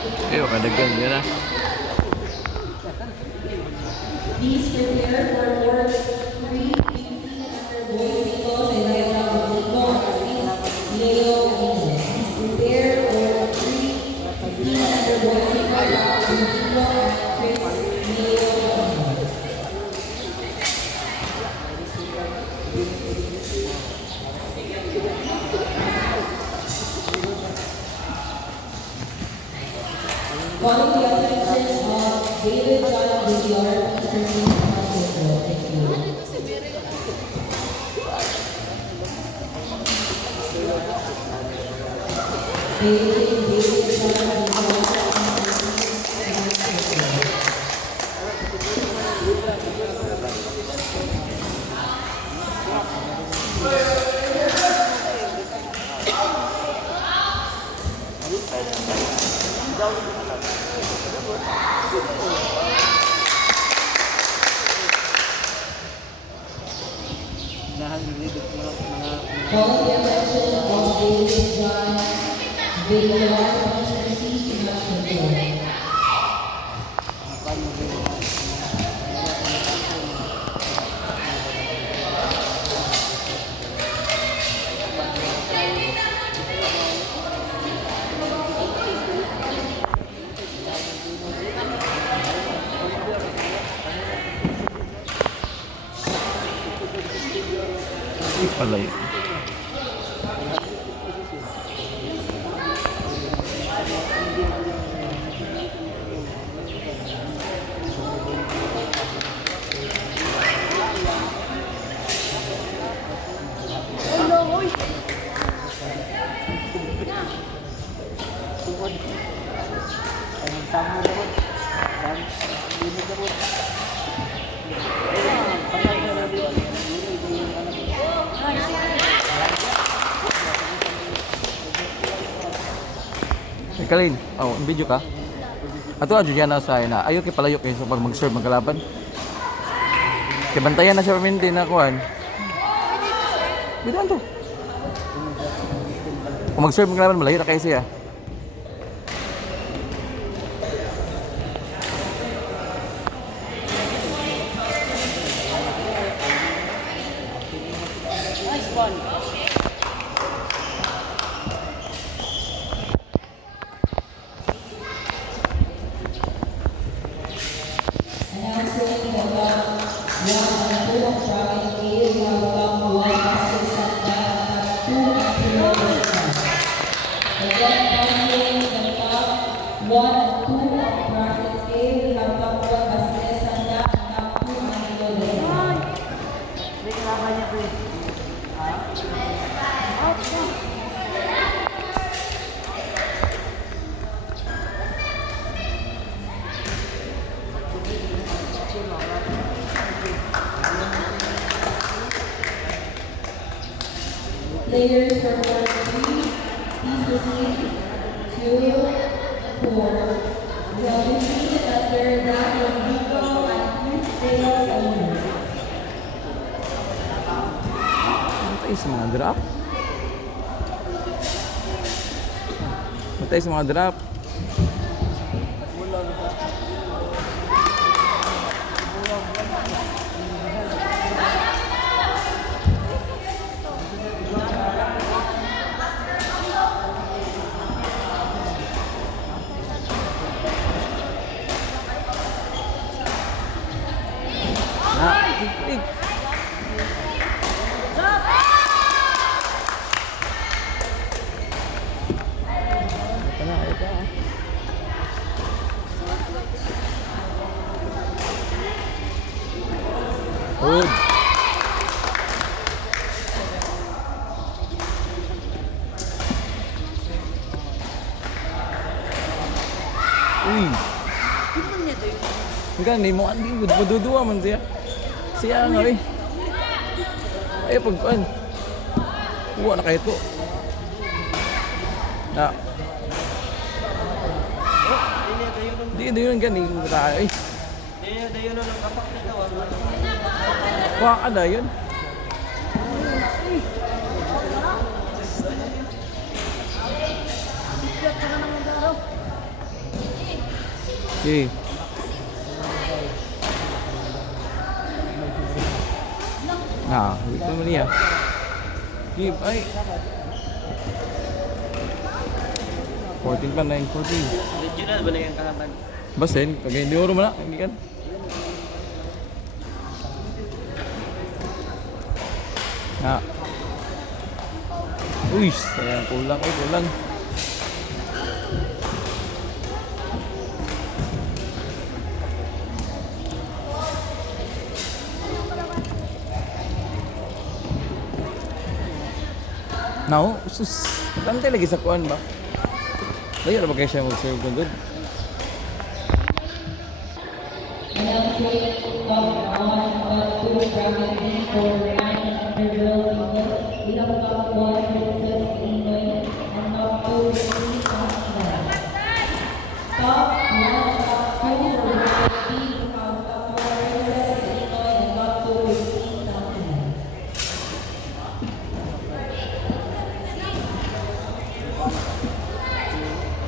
Ayo, kadaghan yan na. Please prepare for board 3, 15 under boys singles and guys have the football Leo Please prepare for 3, 15 under boys singles Chris Leo. Calling the attention of David John Villar, please remain on the floor. Thank you. David John Villar. Calling the attention of David John Villar, please proceed to match the floor. Palay. Kalin, oh, video ka? Ato adyo dyan na sa na ayaw kay palayo kayo sa pag mag-serve magkalaban. Kaya bantayan na siya paminti na kuhan. Bidan to. Kung mag-serve magkalaban, malayo na kayo siya. Nice one. Announcing the top 1 and 2 of track and field, we have top 1 baskets at top 2 and 3 of the start. Again, announcing the top 1 and 2 of track and field, we have top 1 baskets at top 2 and 3 of the start. May kailangan niya po eh. Players for board 3, please proceed to 4. We have received under that of Nico and Chris Taylor Owner. Matay sa mga drop. Matay sa mga drop. Big. Good. Uy. Enggak nih mau andi berdua man siya. Siya nga eh. Ay pagkuan. Kuha na kayo to. Na. Di yun ganing ay. Di yun ang kapak nito. Kuha ka na yun. Okay. Nah, wait pa naman niya. Give, ay. 14 pa, 9, 14. Regional ba na yung kalaban? Basin, kagay di oro man na, hindi kan. Nah. Uy, sayang kulang, ay kulang. Now, sus, tantay lagi sa kuan ba? Layo na ba kayo siya mag-serve kung good? Announcing of on but two bracket for 900 girls single. We have top 1 Princess Inoy and top 2 Ricky Aslan. Top 1, top 2 for bracket B. We have top 1 Princess Inoy and top 2 Ricky Aslan.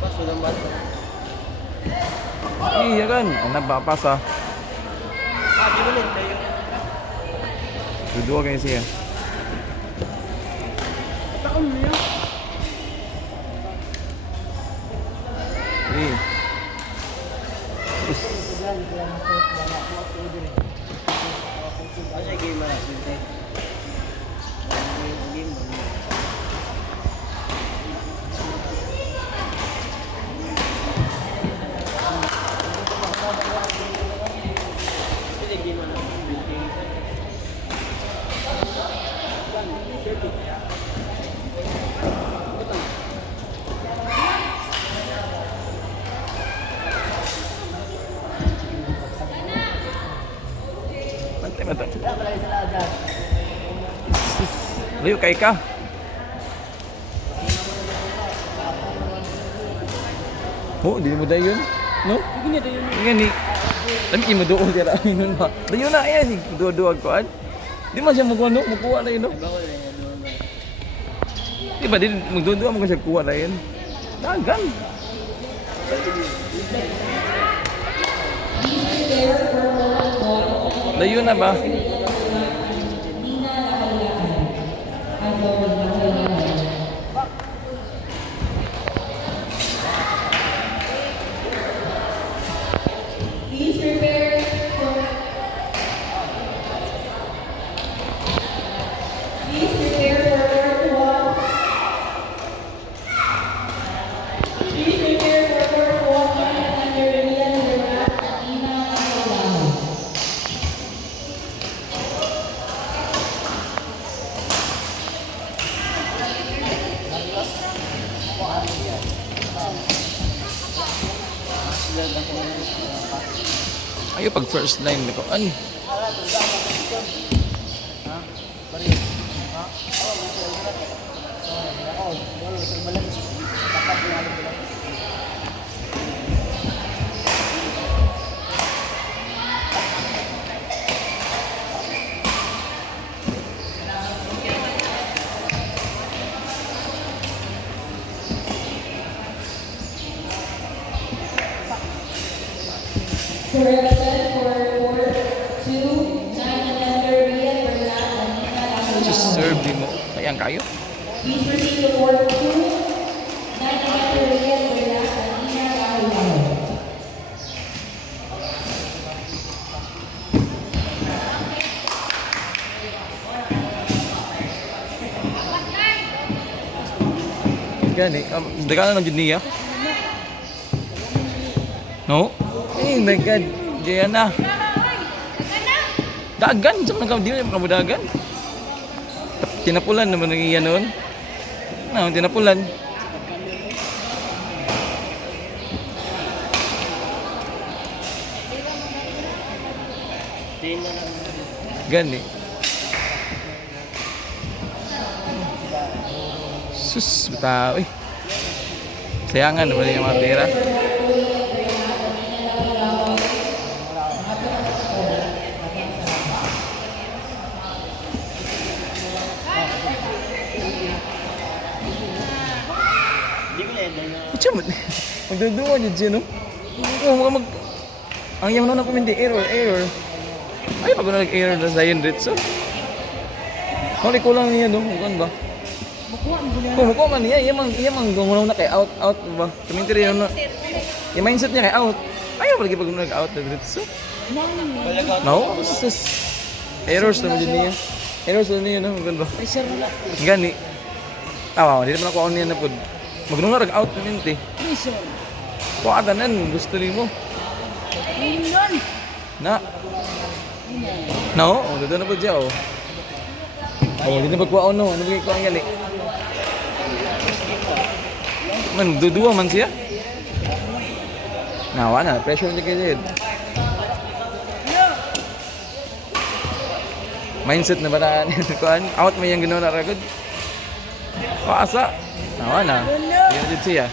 Pas sudah mat. Iya kan, enak bapak sah. Ah, di mana tayo? Dua kayaknya sih ya. Taon niya. Ih. Asa game mana? Game. Sige game mana? Mantap, mantap. Sus. Layo kay ka. Oh, di mo dayon. No? Gini tayo. Ingan ni. Lami mo doon dira minun ba. Dayon na ayan, duwa-duwa ko an. Di man siya magkuha no, magkuha na yun no. Bawal na yan. Di ba din magduwa mo kasi kuha na yun. Dagan. Dayon na ba? Please prepare for court 1. Please prepare for court 1 under Rian Vergat at Ina Alao. Ayo pag first line ko an. Correction for court 2, 9 and under Rian Vergat at Ina Alao. Just serve di mo. Ayan kayo. Please proceed to court 2, 9 and under Rian Vergat at Ina Alao. Gani, dagana lang jud niya. No? Eh, my God. Diyan na. Dagan, sa mga di mo kamudagan. Tinapulan naman ang iyan noon. No, tinapulan. Tingnan lang. Gani. Sus, bitaw. Eh. Sayangan naman yung mga pera. Hindi ko na yan. Macam magdudungan yun siya, no? Oh, mag Ang iyang na kumindi, error. Ay, pag nag-error na sa yun, Ritso. Kung kulang niya doon, kung ba? Kung mukuha man niya, iyamang gumunaw na kay out ba? Kamintiri yun na. Yung mindset niya kay out. Ayaw palagi pag nag-out na Ritso. No, sus. Errors naman din niya. Errors na niya, no? Kung ba? Gani. Tawa, hindi naman ako niya na po. Magnunga nag-out na minti. Kuha ka nan, gusto rin mo. Na. No, doon na po siya, oh. Oh, hindi na pagkuha no. Ano ba kuha ngali? Man, duduwa man siya. Nawa na, pressure niya kayo. Mindset na ba na kuhaan? Out mo yung ginawa na ragod? Paasa. Nawa na. Hindi na dyan siya.